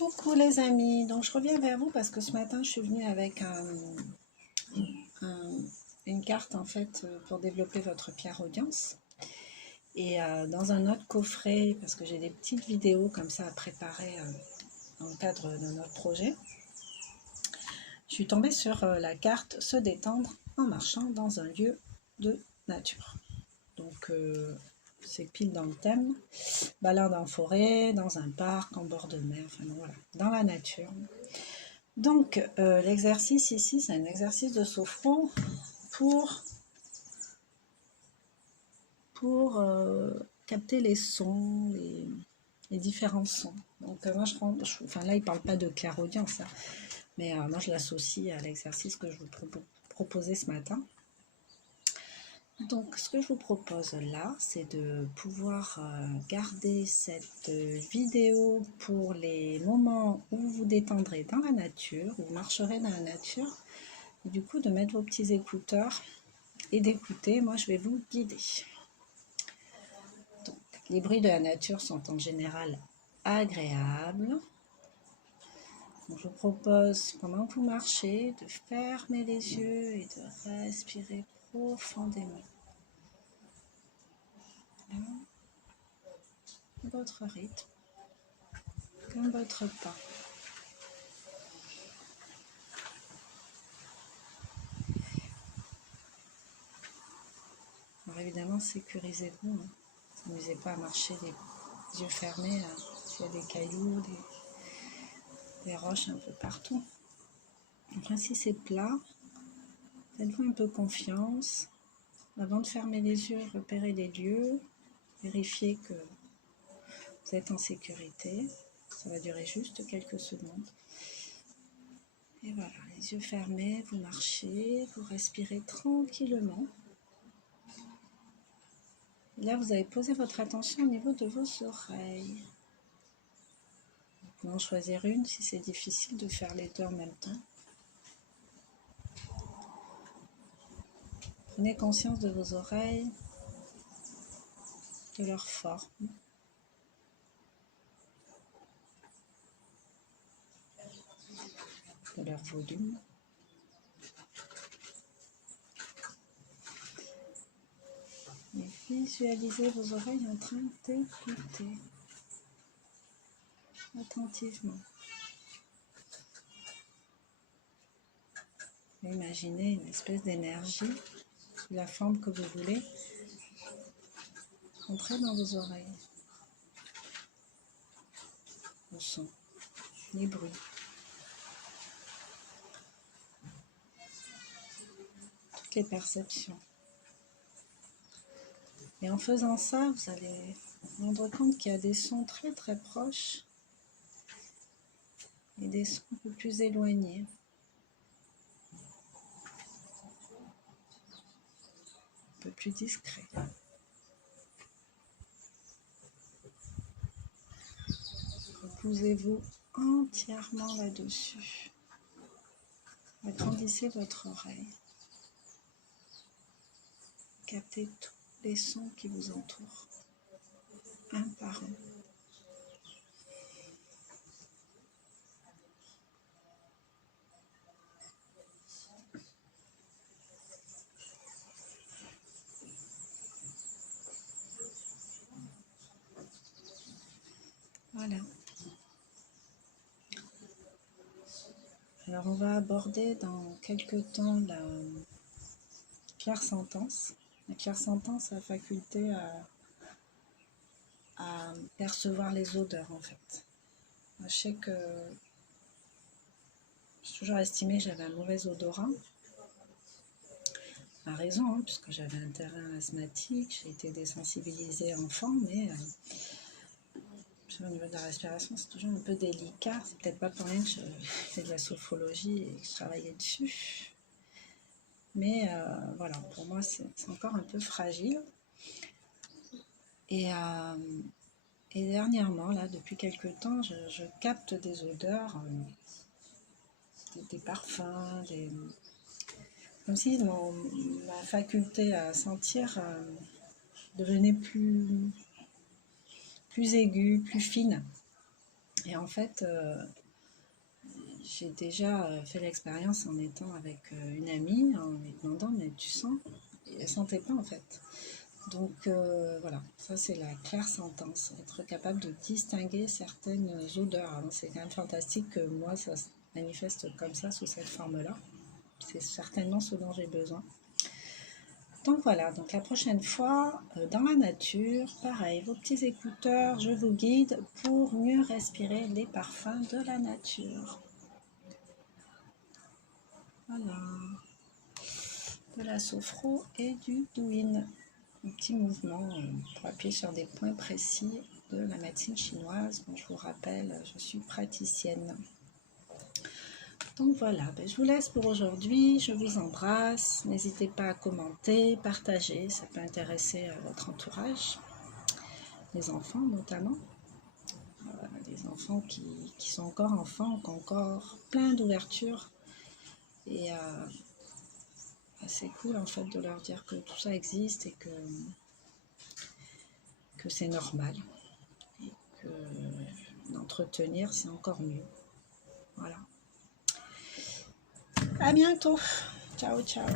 Coucou les amis, donc je reviens vers vous parce que ce matin je suis venue avec une carte en fait pour développer votre pierre audience et dans un autre coffret parce que j'ai des petites vidéos comme ça à préparer dans le cadre de notre projet. Je suis tombée sur la carte se détendre en marchant dans un lieu de nature. Donc c'est pile dans le thème, balade en forêt, dans un parc, en bord de mer, enfin voilà, dans la nature. Donc l'exercice ici, c'est un exercice de sophro pour capter les sons, les différents sons. Donc moi enfin là il ne parle pas de clairaudience, hein, mais moi je l'associe à l'exercice que je vous proposais ce matin. Donc ce que je vous propose là, c'est de pouvoir garder cette vidéo pour les moments où vous vous détendrez dans la nature, où vous marcherez dans la nature, et du coup de mettre vos petits écouteurs et d'écouter. Moi je vais vous guider. Donc, les bruits de la nature sont en général agréables. Donc, je vous propose pendant que vous marchez de fermer les yeux et de respirer profondément. Votre rythme, comme votre pas. Alors évidemment, sécurisez-vous. Ne vous amusez pas à marcher les yeux fermés s'il y a des cailloux, des roches un peu partout. Enfin, si c'est plat, faites-vous un peu confiance. Avant de fermer les yeux, repérez les lieux, vérifiez que vous êtes en sécurité. Ça va durer juste quelques secondes. Et voilà, les yeux fermés, vous marchez, vous respirez tranquillement. Et là, vous allez poser votre attention au niveau de vos oreilles. Vous pouvez en choisir une si c'est difficile de faire les deux en même temps. Prenez conscience de vos oreilles, de leur forme. De leur volume. Et visualisez vos oreilles en train d'écouter attentivement. Imaginez une espèce d'énergie, sous la forme que vous voulez, entrer dans vos oreilles. Le son, les bruits. Toutes les perceptions. Et en faisant ça, vous allez vous rendre compte qu'il y a des sons très très proches et des sons un peu plus éloignés. Un peu plus discrets. Reposez-vous entièrement là-dessus. Agrandissez votre oreille. Captez tous les sons qui vous entourent, un par un. Voilà. Alors on va aborder dans quelques temps la clairsentence. La clairsentence a la faculté à percevoir les odeurs en fait. Moi, je sais que j'ai toujours estimé que j'avais un mauvais odorat. À raison, hein, puisque j'avais un terrain asthmatique, j'ai été désensibilisée enfant, mais au niveau de la respiration, c'est toujours un peu délicat. C'est peut-être pas pour rien que je fais de la sophrologie et que je travaillais dessus. Mais voilà, pour moi, c'est encore un peu fragile. Et dernièrement, là, depuis quelques temps, je capte des odeurs, des parfums, comme si ma faculté à sentir devenait plus aiguë, plus fine. Et en fait, j'ai déjà fait l'expérience en étant avec une amie, en lui demandant, mais tu sens? Et elle ne sentait pas en fait. Donc voilà, ça c'est la claire sentence, être capable de distinguer certaines odeurs. Alors, c'est quand même fantastique que moi ça se manifeste comme ça, sous cette forme-là. C'est certainement ce dont j'ai besoin. Donc voilà, donc la prochaine fois, dans la nature, pareil, vos petits écouteurs, je vous guide pour mieux respirer les parfums de la nature. Voilà, de la sophro et du douyin. Un petit mouvement pour appuyer sur des points précis de la médecine chinoise. Bon, je vous rappelle, je suis praticienne. Donc voilà, je vous laisse pour aujourd'hui. Je vous embrasse. N'hésitez pas à commenter, partager. Ça peut intéresser votre entourage, les enfants notamment. Des enfants qui sont encore enfants, qui ont encore plein d'ouverture. Et c'est cool en fait de leur dire que tout ça existe et que c'est normal. Et que d'entretenir, c'est encore mieux. Voilà. À bientôt. Ciao, ciao.